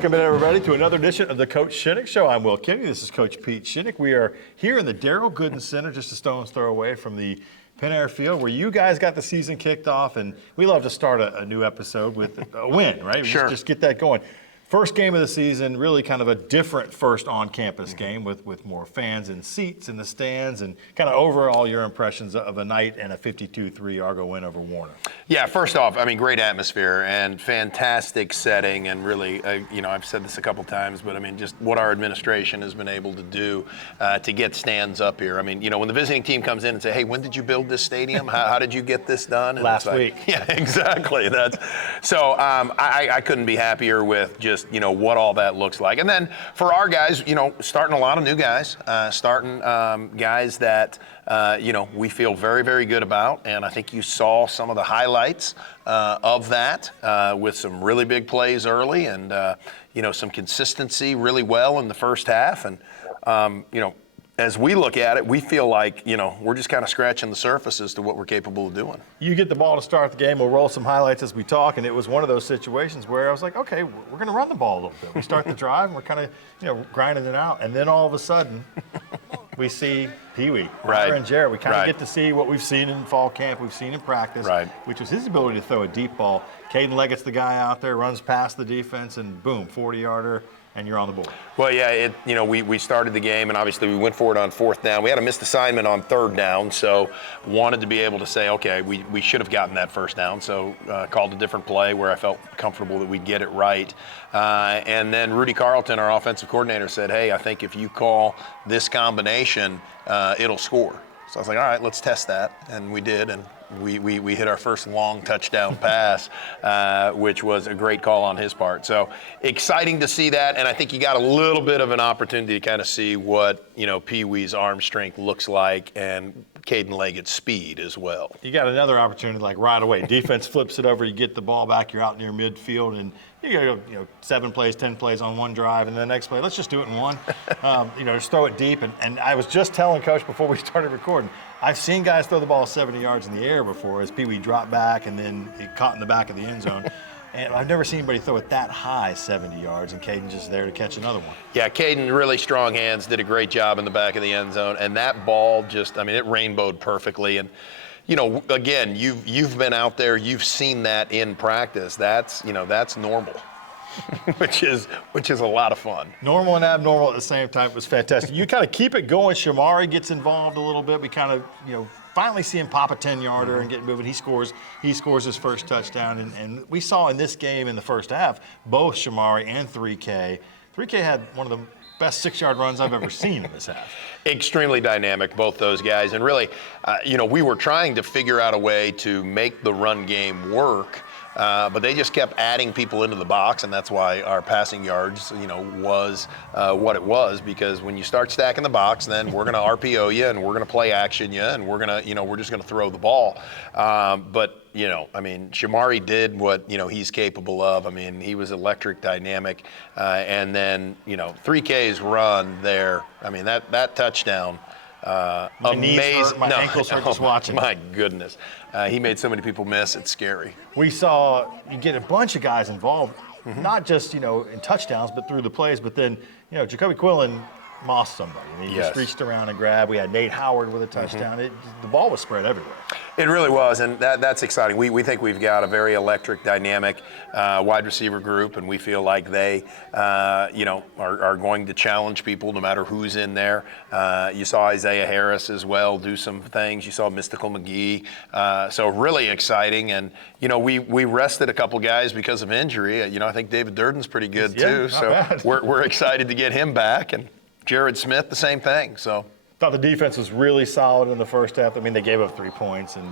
Welcome in, everybody, to another edition of the Coach Shinnick Show. I'm Will Kennedy. This is Coach Pete Shinnick. We are here in the Darrell Gooden Center, just a stone's throw away from the Penn Air Field, where you guys got the season kicked off, and we love to start a new episode with a win, right? Sure. Just get that going. First game of the season, really kind of a different first on-campus game with more fans and seats in the stands, and kind of overall your impressions of a night and a 52-3 Argo win over Warner. Yeah, first off, I mean, great atmosphere and fantastic setting, and really, I've said this a couple times, but I mean, just what our administration has been able to do to get stands up here. I mean, when the visiting team comes in and say, hey, when did you build this stadium? How did you get this done? And Last week. Yeah, exactly. So I couldn't be happier with just, what all that looks like. And then for our guys, starting a lot of new guys, starting guys that, we feel very, very good about. And I think you saw some of the highlights of that with some really big plays early and, some consistency really well in the first half. And, as we look at it, we feel like, we're just kind of scratching the surface as to what we're capable of doing. You get the ball to start the game. We'll roll some highlights as we talk, and it was one of those situations where I was like, okay, we're going to run the ball a little bit. We start the drive, and we're kind of, grinding it out, and then all of a sudden, we see Pee-wee, Right. and Jared. We kind of Right. get to see what we've seen in fall camp, we've seen in practice, Right. which was his ability to throw a deep ball. Caden Leggett's the guy out there, runs past the defense, and boom, 40-yarder. And you're on the board. Well, yeah, we started the game, and obviously we went for it on fourth down. We had a missed assignment on third down, so wanted to be able to say, okay, we should have gotten that first down, so called a different play where I felt comfortable that we'd get it right. And then Rudy Carlton, our offensive coordinator, said, hey, I think if you call this combination, it'll score. So I was like, all right, let's test that, and we did, and we hit our first long touchdown pass, which was a great call on his part. So exciting to see that, and I think you got a little bit of an opportunity to kind of see what, Pee-wee's arm strength looks like and Caden Leggett's speed as well. You got another opportunity like right away. Defense flips it over, you get the ball back, you're out near midfield, and you go 7 plays, 10 plays on one drive, and the next play, let's just do it in one. Just throw it deep. And I was just telling Coach before we started recording, I've seen guys throw the ball 70 yards in the air before as Pee-wee dropped back and then it caught in the back of the end zone. And I've never seen anybody throw it that high, 70 yards, and Caden just there to catch another one. Yeah, Caden, really strong hands, did a great job in the back of the end zone, and that ball it rainbowed perfectly. And, again, you've been out there, you've seen that in practice. That's normal. which is a lot of fun. Normal and abnormal at the same time. It was fantastic. You kind of keep it going. Shamari gets involved a little bit. We kind of, finally see him pop a 10-yarder and get moving. He scores his first touchdown. And we saw in this game in the first half, both Shamari and 3K. 3K had one of the best 6-yard runs I've ever seen in this half. Extremely dynamic, both those guys. And really, we were trying to figure out a way to make the run game work. But they just kept adding people into the box, and that's why our passing yards, was what it was. Because when you start stacking the box, then we're going to RPO you, and we're going to play action you, and we're going to, we're just going to throw the ball. But Shamari did what he's capable of. I mean, he was electric, dynamic, and then 3K's run there. I mean, that touchdown. My knees hurt, my ankles hurt just watching. My goodness. He made so many people miss, it's scary. We saw you get a bunch of guys involved, not just, in touchdowns, but through the plays. But then, Jacoby Quillen mossed somebody. I mean, he just reached around and grabbed. We had Nate Howard with a touchdown. The ball was spread everywhere. It really was, and that's exciting. We think we've got a very electric, dynamic wide receiver group, and we feel like they, are going to challenge people no matter who's in there. You saw Isaiah Harris as well do some things. You saw Mystical McGee. So really exciting, and we rested a couple guys because of injury. I think David Durden's pretty good too. So we're excited to get him back, and Jared Smith the same thing. So. Thought the defense was really solid in the first half. I mean, they gave up 3 points, and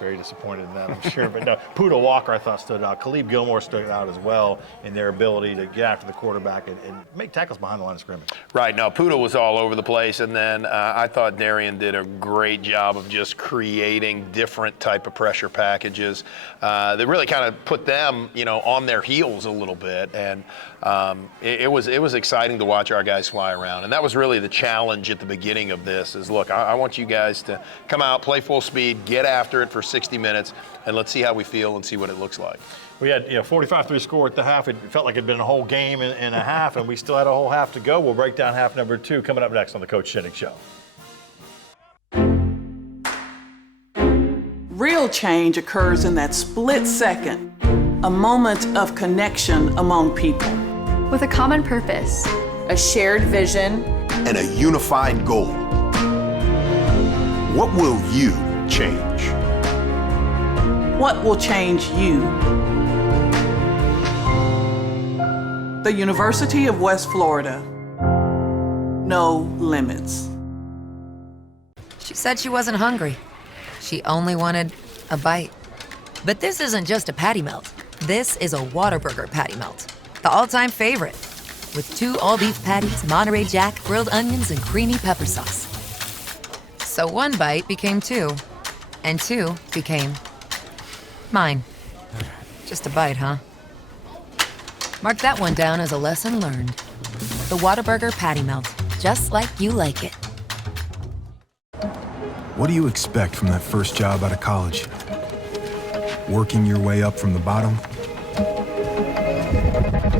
very disappointed in that, I'm sure. But no, Poodle Walker, I thought, stood out. Khalib Gilmore stood out as well in their ability to get after the quarterback and make tackles behind the line of scrimmage. Right. No, Poodle was all over the place, and then I thought Darian did a great job of just creating different type of pressure packages that really kind of put them, on their heels a little bit. And it was exciting to watch our guys fly around, and that was really the challenge at the beginning of this. Is look, I want you guys to come out, play full speed, get after it for 60 minutes, and let's see how we feel and see what it looks like. We had 45-3 score at the half. It felt like it had been a whole game in a half, and we still had a whole half to go. We'll break down half number 2 coming up next on the Coach Shinnick Show. Real change occurs in that split second, a moment of connection among people. With a common purpose, a shared vision, and a unified goal. What will you change? What will change you? The University of West Florida. No limits. She said she wasn't hungry. She only wanted a bite. But this isn't just a patty melt. This is a Whataburger patty melt. The all-time favorite. With 2 all-beef patties, Monterey Jack, grilled onions, and creamy pepper sauce. So 1 bite became 2. And 2 became mine. Just a bite, huh? Mark that one down as a lesson learned. The Whataburger patty melt. Just like you like it. What do you expect from that first job out of college? Working your way up from the bottom?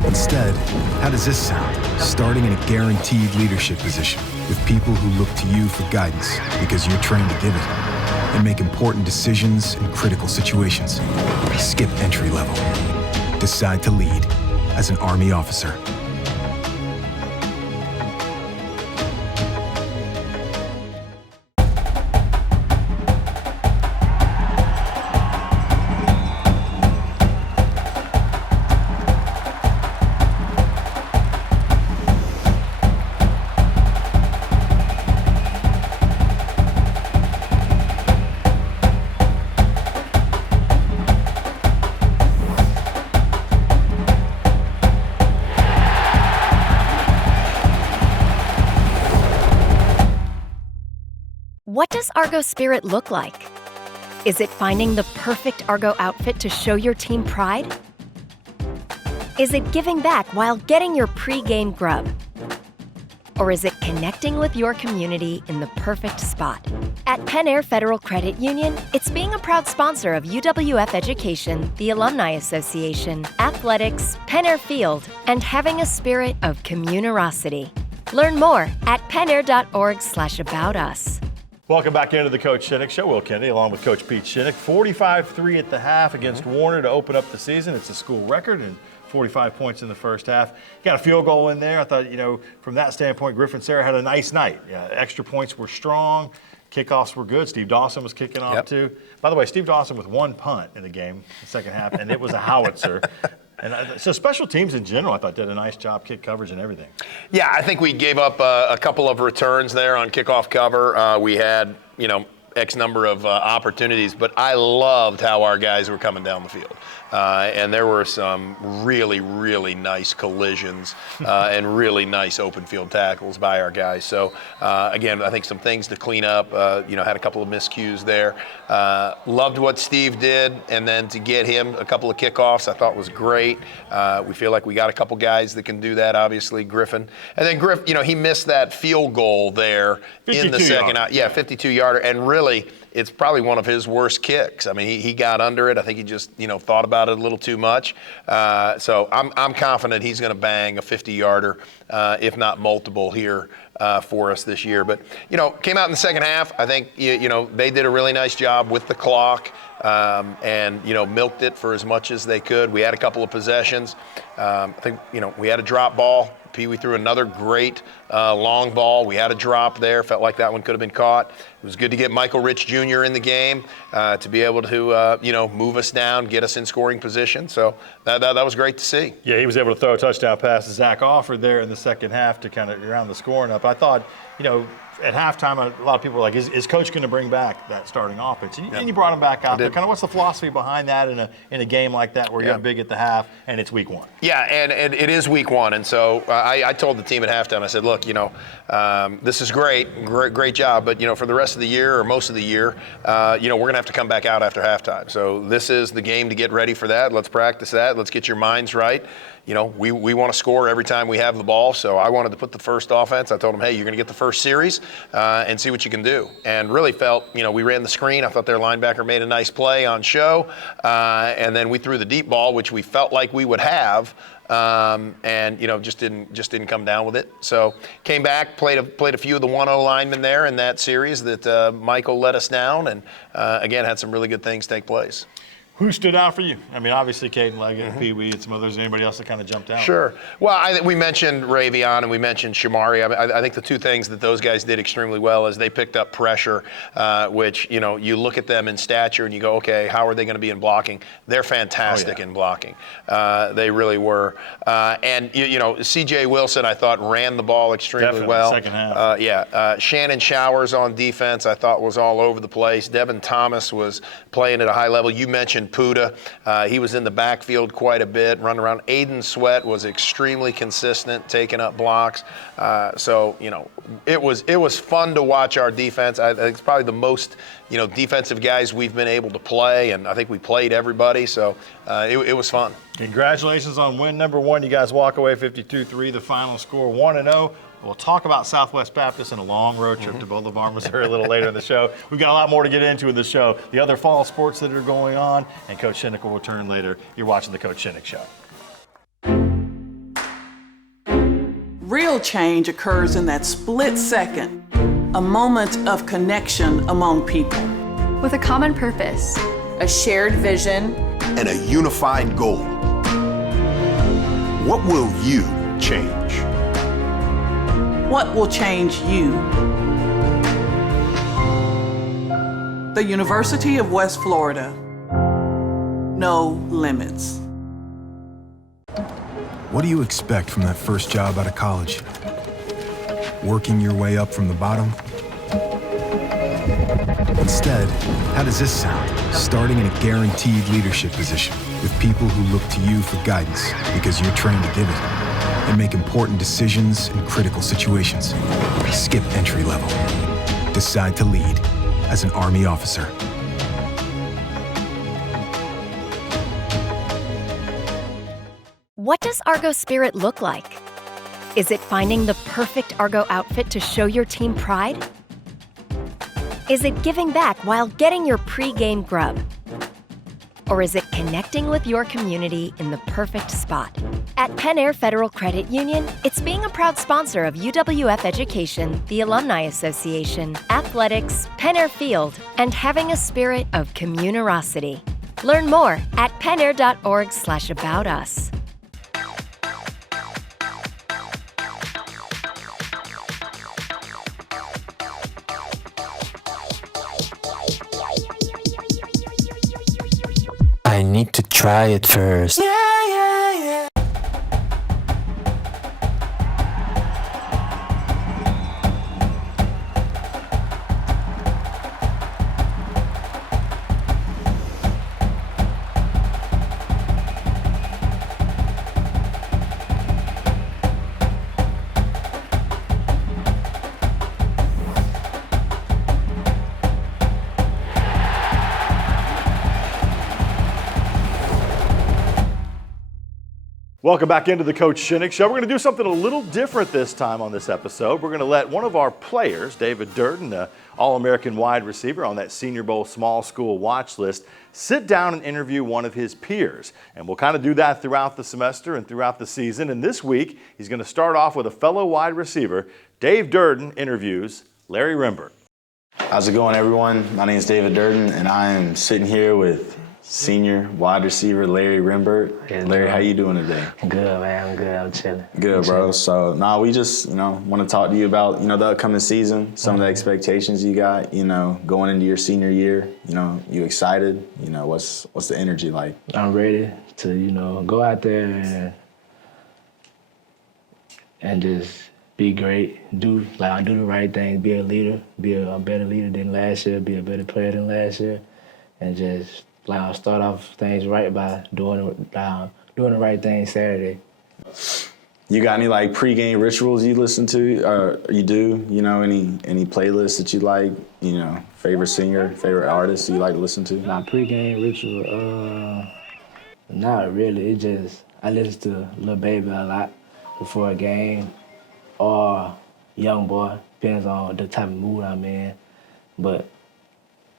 Instead, how does this sound? Starting in a guaranteed leadership position with people who look to you for guidance because you're trained to give it and make important decisions in critical situations. Skip entry level. Decide to lead as an Army officer. What does Argo Spirit look like? Is it finding the perfect Argo outfit to show your team pride? Is it giving back while getting your pre-game grub? Or is it connecting with your community in the perfect spot? At Penn Air Federal Credit Union, it's being a proud sponsor of UWF Education, the Alumni Association, athletics, Penn Air Field, and having a spirit of communerosity. Learn more at pennair.org/aboutus. Welcome back into the Coach Shinnick Show. Will Kennedy along with Coach Pete Shinnick. 45-3 at the half against Warner to open up the season. It's a school record and 45 points in the first half. Got a field goal in there. I thought, from that standpoint, Griffin Sarah had a nice night. Yeah, extra points were strong. Kickoffs were good. Steve Dawson was kicking off too. By the way, Steve Dawson with 1 punt in the game, the second half, and it was a howitzer. And so special teams in general, I thought, did a nice job, kick coverage and everything. Yeah, I think we gave up a couple of returns there on kickoff cover. We had, X number of opportunities, but I loved how our guys were coming down the field. And there were some really, really nice collisions and really nice open field tackles by our guys. So, again, I think some things to clean up. Had a couple of miscues there. Loved what Steve did, and then to get him a couple of kickoffs I thought was great. We feel like we got a couple guys that can do that, obviously, Griffin. And then Griff, he missed that field goal there in the second. Yeah, 52-yarder, and really, it's probably one of his worst kicks. I mean, he got under it. I think he just, thought about it a little too much. So I'm confident he's going to bang a 50-yarder, if not multiple here for us this year. But, came out in the second half. I think, they did a really nice job with the clock and, milked it for as much as they could. We had a couple of possessions. I think, we had a drop ball. Pee Wee threw another great long ball. We had a drop there. Felt like that one could have been caught. It was good to get Michael Rich Jr. in the game to be able to, move us down, get us in scoring position. So that was great to see. Yeah, he was able to throw a touchdown pass to Zach Offord there in the second half to kind of round the scoring up. I thought, at halftime, a lot of people were like, is Coach going to bring back that starting offense? And you brought him back out there. Kind of what's the philosophy behind that in a game like that where you're big at the half and it's week 1? Yeah, and it is week 1. And so I told the team at halftime, I said, look, this is great job. But, for the rest of the year or most of the year, we're going to have to come back out after halftime. So this is the game to get ready for that. Let's practice that. Let's get your minds right. we want to score every time we have the ball. So I wanted to put the first offense. I told them, hey, you're going to get the first series and see what you can do. And really felt, we ran the screen. I thought their linebacker made a nice play on show. And then we threw the deep ball, which we felt like we would have. And just didn't come down with it. So came back, played a few of the 1-0 linemen there in that series that Michael let us down, and again had some really good things take place. Who stood out for you? I mean, obviously Caden Leggett, Pee Wee, and some others. Anybody else that kind of jumped out? Sure. Well, we mentioned Ravion and we mentioned Shamari. I think the two things that those guys did extremely well is they picked up pressure, which, you look at them in stature and you go, okay, how are they going to be in blocking? They're fantastic in blocking. They really were. And, C.J. Wilson, I thought, ran the ball extremely well. Second half. Shannon Showers on defense, I thought, was all over the place. Devin Thomas was playing at a high level. You mentioned Puda. He was in the backfield quite a bit, running around. Aiden Sweat was extremely consistent, taking up blocks. So it was fun to watch our defense. I think it's probably the most, defensive guys we've been able to play, and I think we played everybody. So it was fun. Congratulations on win number 1. You guys walk away 52-3, the final score 1-0. We'll talk about Southwest Baptist and a long road trip to Boulevard, Missouri a little later in the show. We've got a lot more to get into in the show. The other fall sports that are going on, and Coach Shinnick will return later. You're watching the Coach Shinnick Show. Real change occurs in that split second, a moment of connection among people. With a common purpose. a shared vision, and a unified goal. What will you change? What will change you? The University of West Florida. No limits. What do you expect from that first job out of college? Working your way up from the bottom? Instead, how does this sound? Starting in a guaranteed leadership position with people who look to you for guidance because you're trained to give it and make important decisions in critical situations. Skip entry level. Decide to lead as an Army officer. What does Argos spirit look like? Is it finding the perfect Argo outfit to show your team pride? Is it giving back while getting your pre-game grub? Or is it connecting with your community in the perfect spot? At Penn Air Federal Credit Union, it's being a proud sponsor of UWF Education, the Alumni Association, athletics, Penn Air Field, and having a spirit of communerosity. Learn more at pennair.org/aboutus. I need to try it first. Welcome back into the Coach Shinnick Show. We're going to do something a little different this time on this episode. We're going to let one of our players, David Durden, the All-American wide receiver on that Senior Bowl small school watch list, sit down and interview one of his peers. And we'll kind of do that throughout the semester and throughout the season. And this week, he's going to start off with a fellow wide receiver. Dave Durden interviews Larry Rimbert. How's it going, everyone? My name is David Durden, and I am sitting here with senior wide receiver Larry Rimbert. Larry, how you doing today? Good, man. I'm good. I'm chilling. Good, bro. So, we just, want to talk to you about, the upcoming season, some of the expectations you got, going into your senior year. You excited? What's the energy like? I'm ready to, go out there and just be great, do the right thing, be a leader, be a better leader than last year, be a better player than last year, and just I'll start off things right by doing the right thing Saturday. You got any pregame rituals you listen to, or you do? Any playlists that you like? Favorite singer, favorite artist you like to listen to? My pregame ritual, not really. It just I listen to Lil Baby a lot before a game, or Young Boy, depends on the type of mood I'm in. But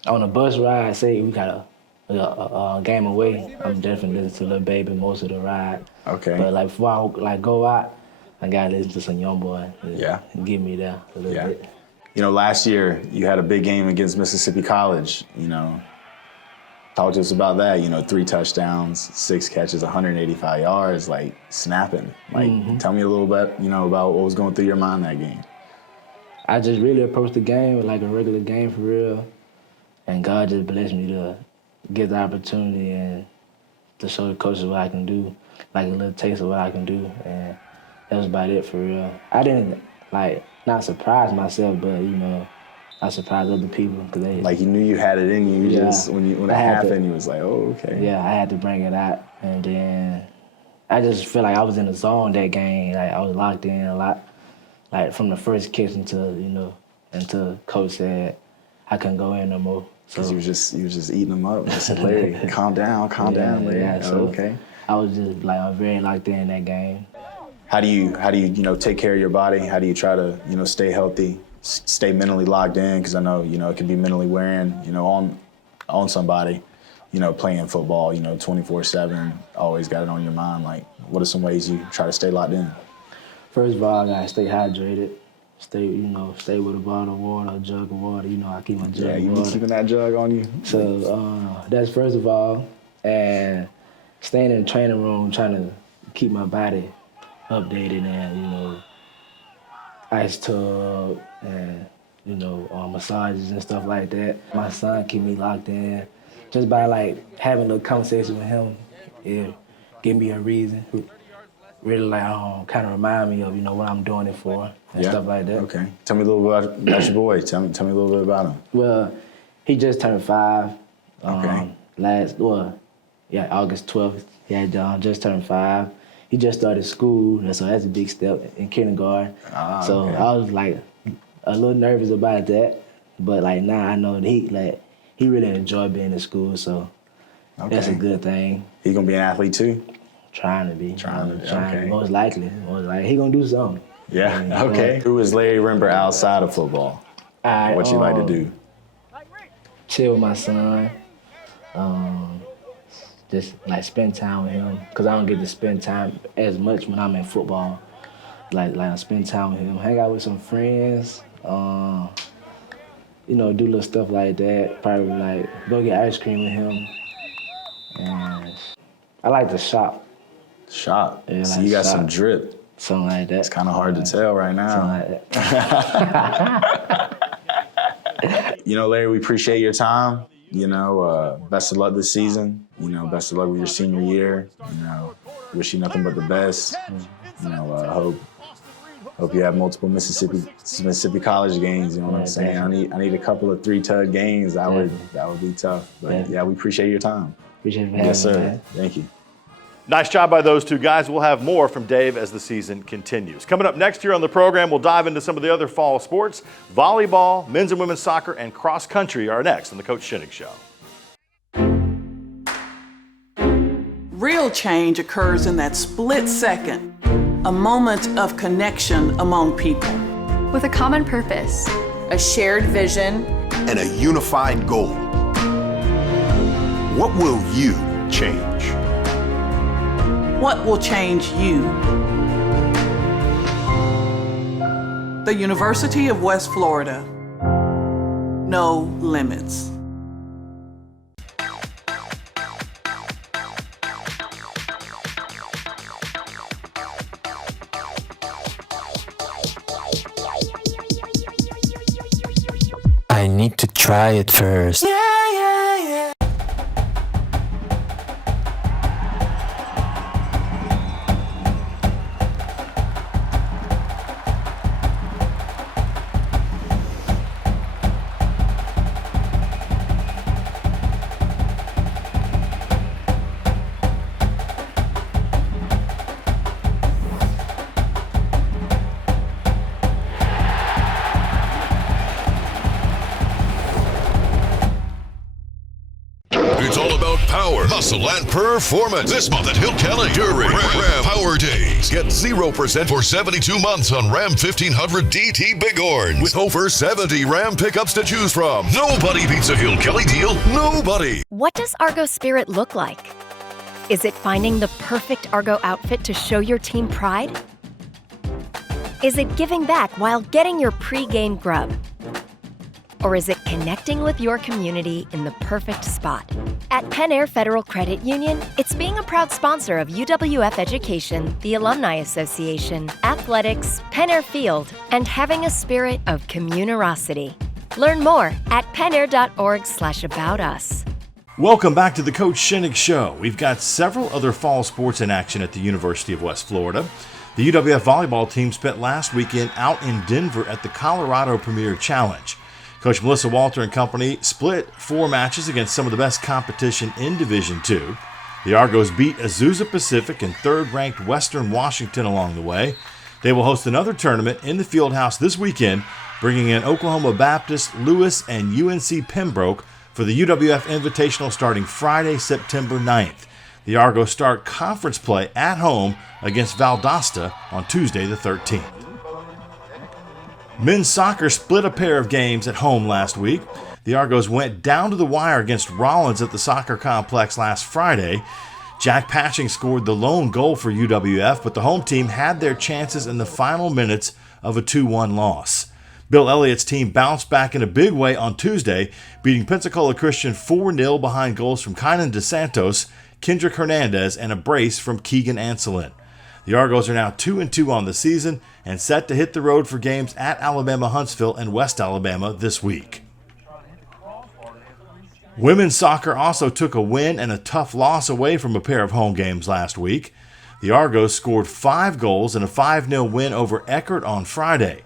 on a bus ride, say we got a game away, I'm definitely listening to Lil Baby most of the ride. Okay. But like before I go out, I gotta listen to some Young Boy. Yeah. And get me there a little bit. You know, last year you had a big game against Mississippi College. You know, talk to us about that. You know, 3 touchdowns, 6 catches, 185 yards, like snapping. Like, tell me a little bit, you know, about what was going through your mind that game. I just really approached the game like a regular game for real, and God just blessed me to get the opportunity and to show the coaches what I can do, like a little taste of what I can do, and that was about it for real. I didn't not surprise myself, but you know, I surprised other people because they like you knew you had it in you. You just when it happened, you was like, oh, okay. Yeah, I had to bring it out, and then I just feel like I was in the zone that game. Like I was locked in a lot, like from the first kick until coach said I couldn't go in no more. Because you was just eating them up. I said, Larry, calm down, Larry. Yeah, so okay. I was just like I'm very locked in that game. How do you take care of your body? How do you try to stay healthy, stay mentally locked in? Because I know it can be mentally wearing on somebody, playing football 24/7. Always got it on your mind. Like, what are some ways you try to stay locked in? First of all, I gotta stay hydrated. Stay with a bottle of water, a jug of water. I keep my jug of water. Yeah, you be keeping that jug on you. So that's first of all, and staying in the training room, trying to keep my body updated and ice tub and massages and stuff like that. My son keep me locked in just by like having a little conversation with him. It give me a reason. Really kind of remind me of what I'm doing it for and stuff like that. Okay. Tell me a little bit about your boy. Tell me a little bit about him. Well, he just turned 5. Okay. August 12th. He had just turned 5. He just started school, and so that's a big step in kindergarten. So okay. I was like a little nervous about that, but like now I know that he really enjoyed being in school, so that's a good thing. He gonna be an athlete too? Trying to be. Okay. Most likely. He gonna do something. Yeah. Okay. Who is Larry Rimber outside of football? What you like to do? Chill with my son. Just like spend time with him, cause I don't get to spend time as much when I'm in football. Like I spend time with him, hang out with some friends, do little stuff like that. Probably like go get ice cream with him. And I like to shop. Shop. Yeah, so you got some drip. Something like that. It's kind of hard to tell right now. Something like that. Larry, we appreciate your time. Best of luck this season. Best of luck with your senior year. Wish you nothing but the best. Hope you have multiple Mississippi College games. You know what I'm saying? I need a couple of 3-tug games. That would be tough. But yeah, we appreciate your time. Appreciate it. Yes, sir. Man. Thank you. Nice job by those two guys. We'll have more from Dave as the season continues. Coming up next year on the program, we'll dive into some of the other fall sports. Volleyball, men's and women's soccer, and cross country are next on the Coach Shinnick Show. Real change occurs in that split second, a moment of connection among people. With a common purpose, a shared vision, and a unified goal. What will you change? What will change you? The University of West Florida. No limits. I need to try it first. power, muscle, and performance. This month at Hill Kelly during Ram Power Days. Get 0% for 72 months on Ram 1500 DT Bighorns with over 70 Ram pickups to choose from. Nobody beats a Hill Kelly deal. Nobody. What does Argos Spirit look like? Is it finding the perfect Argo outfit to show your team pride? Is it giving back while getting your pre-game grub? Or is it connecting with your community in the perfect spot? At Penn Air Federal Credit Union, it's being a proud sponsor of UWF Education, the Alumni Association, athletics, Penn Air Field, and having a spirit of communerosity. Learn more at pennair.org/aboutus. Welcome back to the Coach Shinnick Show. We've got several other fall sports in action at the University of West Florida. The UWF volleyball team spent last weekend out in Denver at the Colorado Premier Challenge. Coach Melissa Walter and company split 4 matches against some of the best competition in Division II. The Argos beat Azusa Pacific and third-ranked Western Washington along the way. They will host another tournament in the Fieldhouse this weekend, bringing in Oklahoma Baptist, Lewis, and UNC Pembroke for the UWF Invitational starting Friday, September 9th. The Argos start conference play at home against Valdosta on Tuesday the 13th. Men's soccer split a pair of games at home last week. The Argos went down to the wire against Rollins at the soccer complex last Friday. Jack Patching scored the lone goal for UWF, but the home team had their chances in the final minutes of a 2-1 loss. Bill Elliott's team bounced back in a big way on Tuesday, beating Pensacola Christian 4-0 behind goals from Kynan DeSantos, Kendrick Hernandez, and a brace from Keegan Anselin. The Argos are now 2-2 on the season and set to hit the road for games at Alabama Huntsville and West Alabama this week. Women's soccer also took a win and a tough loss away from a pair of home games last week. The Argos scored 5 goals in a 5-0 win over Eckerd on Friday.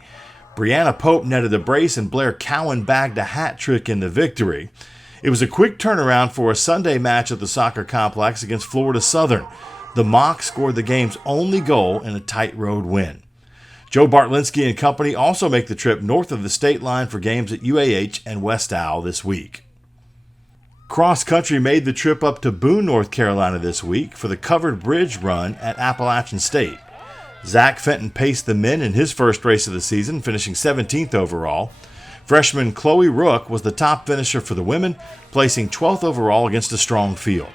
Brianna Pope netted a brace and Blair Cowan bagged a hat trick in the victory. It was a quick turnaround for a Sunday match at the soccer complex against Florida Southern. The Mocs scored the game's only goal in a tight road win. Joe Bartlinski and company also make the trip north of the state line for games at UAH and West Al this week. Cross country made the trip up to Boone, North Carolina this week for the Covered Bridge run at Appalachian State. Zach Fenton paced the men in his first race of the season, finishing 17th overall. Freshman Chloe Rook was the top finisher for the women, placing 12th overall against a strong field.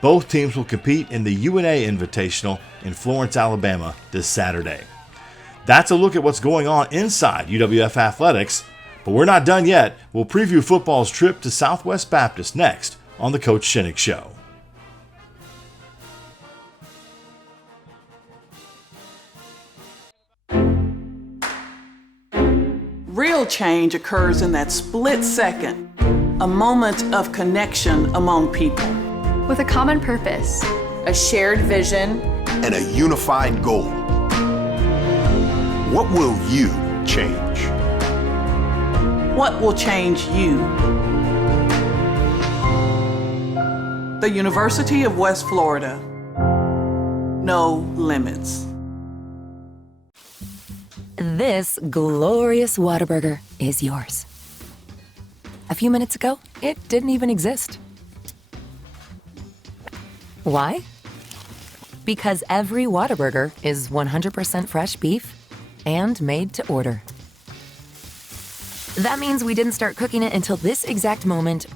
Both teams will compete in the UNA Invitational in Florence, Alabama this Saturday. That's a look at what's going on inside UWF athletics, but we're not done yet. We'll preview football's trip to Southwest Baptist next on the Coach Shinnick Show. Real change occurs in that split second, a moment of connection among people. With a common purpose, a shared vision, and a unified goal. What will you change? What will change you? The University of West Florida. No limits. This glorious Whataburger is yours. A few minutes ago, it didn't even exist. Why? Because every Whataburger is 100% fresh beef and made to order. That means we didn't start cooking it until this exact moment,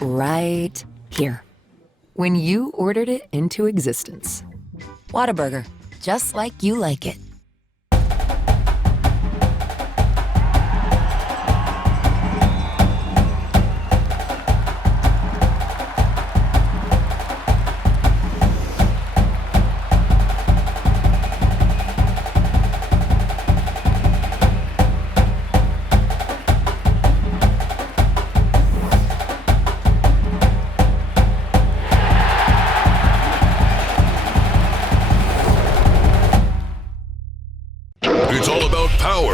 right here, when you ordered it into existence. Whataburger, just like you like it.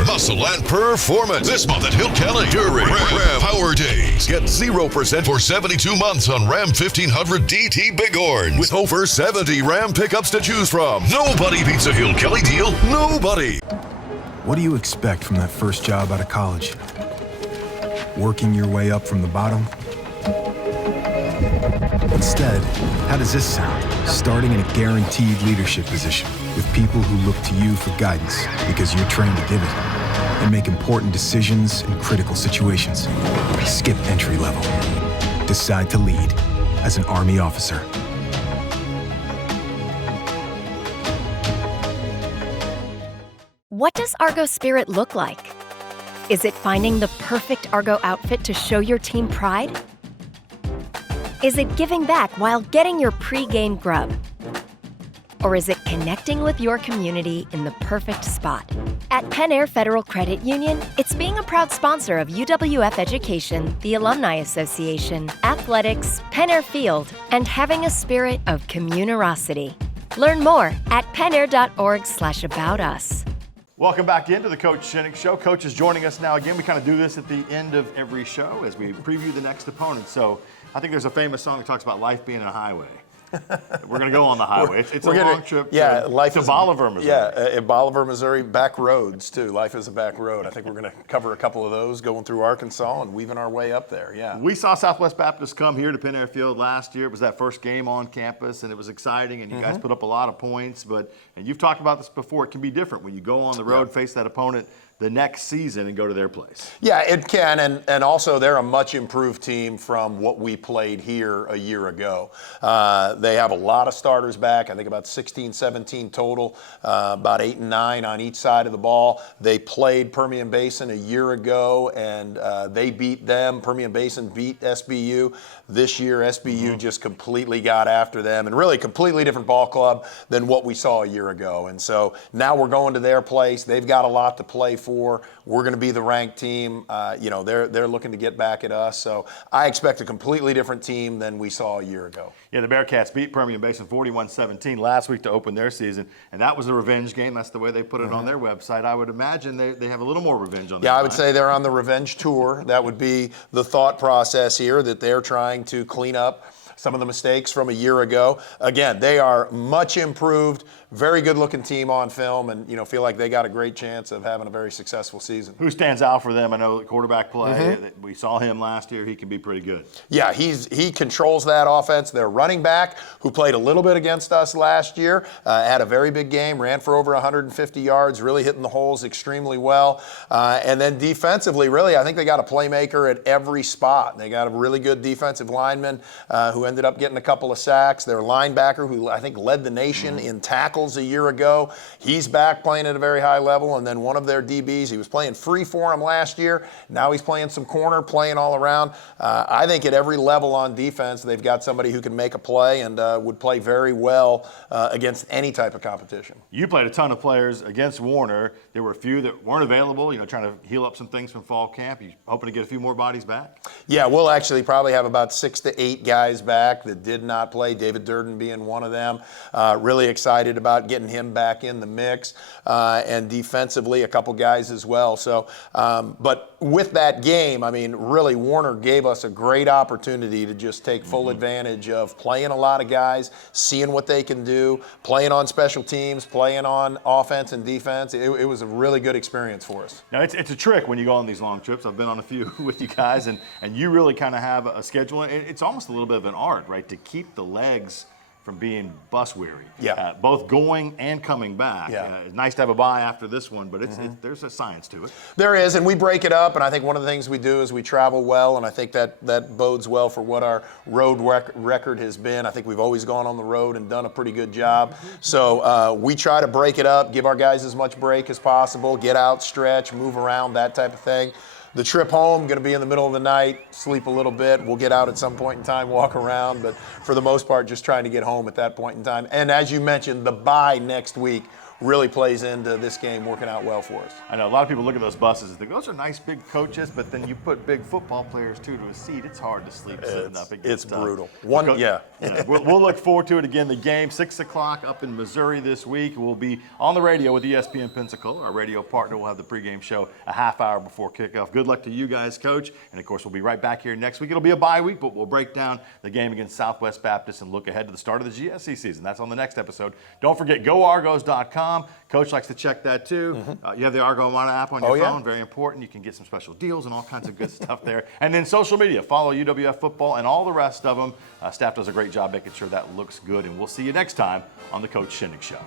Muscle and performance. This month at Hill Kelly during Ram Power Days. Get 0% for 72 months on Ram 1500 DT Bighorns with over 70 Ram pickups to choose from. Nobody beats a Hill Kelly deal. Nobody. What do you expect from that first job out of college? Working your way up from the bottom? Instead, how does this sound? Starting in a guaranteed leadership position with people who look to you for guidance because you're trained to give it and make important decisions in critical situations. Skip entry level. Decide to lead as an Army officer. What does Argo Spirit look like? Is it finding the perfect Argo outfit to show your team pride? Is it giving back while getting your pre-game grub? Or is it connecting with your community in the perfect spot? At Penn Air Federal Credit Union, it's being a proud sponsor of UWF Education, the Alumni Association, athletics, Penn Air Field, and having a spirit of communerosity. Learn more at pennair.org/aboutus. Welcome back into the Coach Shinnick Show. Coach is joining us now again. We kind of do this at the end of every show as we preview the next opponent. So I think there's a famous song that talks about life being a highway. We're going to go on the highway. It's a long trip to Bolivar, Missouri. Yeah, in Bolivar, Missouri, back roads too. Life is a back road. I think we're going to cover a couple of those going through Arkansas and weaving our way up there, yeah. We saw Southwest Baptist come here to Penn Air Field last year. It was that first game on campus, and it was exciting, and you guys put up a lot of points. And you've talked about this before, it can be different when you go on the road, face that opponent the next season and go to their place. Yeah, it can, and also they're a much improved team from what we played here a year ago. They have a lot of starters back, I think about 16, 17 total, about 8 and 9 on each side of the ball. They played Permian Basin a year ago, and they beat them. Permian Basin beat SBU. This year, SBU just completely got after them, and really completely different ball club than what we saw a year ago. And so now we're going to their place. They've got a lot to play for. We're going to be the ranked team. They're looking to get back at us. So I expect a completely different team than we saw a year ago. Yeah, the Bearcats beat Permian Basin 41-17 last week to open their season, and that was a revenge game. That's the way they put it on their website. I would imagine they have a little more revenge on their Yeah, I would say they're on the revenge tour. That would be the thought process here, that they're trying to clean up some of the mistakes from a year ago. Again, they are much improved, very good-looking team on film, and feel like they got a great chance of having a very successful season. Who stands out for them? I know the quarterback play. We saw him last year. He can be pretty good. Yeah, he controls that offense. Their running back, who played a little bit against us last year, had a very big game, ran for over 150 yards, really hitting the holes extremely well. And then defensively, really, I think they got a playmaker at every spot. They got a really good defensive lineman who ended up getting a couple of sacks. Their linebacker, who I think led the nation in tackles a year ago, he's back playing at a very high level. And then one of their DBs, he was playing free for him last year. Now he's playing some corner, playing all around. I think at every level on defense, they've got somebody who can make a play and would play very well against any type of competition. You played a ton of players against Warner. There were a few that weren't available, trying to heal up some things from fall camp. You hoping to get a few more bodies back? Yeah, we'll actually probably have about 6 to 8 guys back that did not play, David Durden being one of them. Really excited about getting him back in the mix, and defensively a couple guys as well. So, but with that game, I mean, really Warner gave us a great opportunity to just take full advantage of playing a lot of guys, seeing what they can do, playing on special teams, playing on offense and defense. It was a really good experience for us. Now, it's a trick when you go on these long trips. I've been on a few with you guys, and you really kind of have a schedule. It's almost a little bit of an art, right, to keep the legs from being bus weary. Yeah. Both going and coming back. Yeah. It's nice to have a bye after this one, but there's a science to it. There is, and we break it up, and I think one of the things we do is we travel well, and I think that bodes well for what our road record has been. I think we've always gone on the road and done a pretty good job. So we try to break it up, give our guys as much break as possible, get out, stretch, move around, that type of thing. The trip home, going to be in the middle of the night, sleep a little bit. We'll get out at some point in time, walk around, but for the most part, just trying to get home at that point in time. And as you mentioned, the bye next week really plays into this game working out well for us. I know a lot of people look at those buses and think those are nice big coaches, but then you put big football players too to a seat. It's hard to sleep sitting up. It's brutal. We'll look forward to it again. The game 6 o'clock up in Missouri this week. We'll be on the radio with ESPN Pensacola. Our radio partner will have the pregame show a half hour before kickoff. Good luck to you guys, Coach. And of course, we'll be right back here next week. It'll be a bye week, but we'll break down the game against Southwest Baptist and look ahead to the start of the GSC season. That's on the next episode. Don't forget, GoArgos.com. UWFfootball.com. Coach likes to check that too. You have the Argo One app on your phone, very important. You can get some special deals and all kinds of good stuff there. And then social media, follow UWF Football and all the rest of them. Staff does a great job making sure that looks good, and we'll see you next time on the Coach Shinnick Show.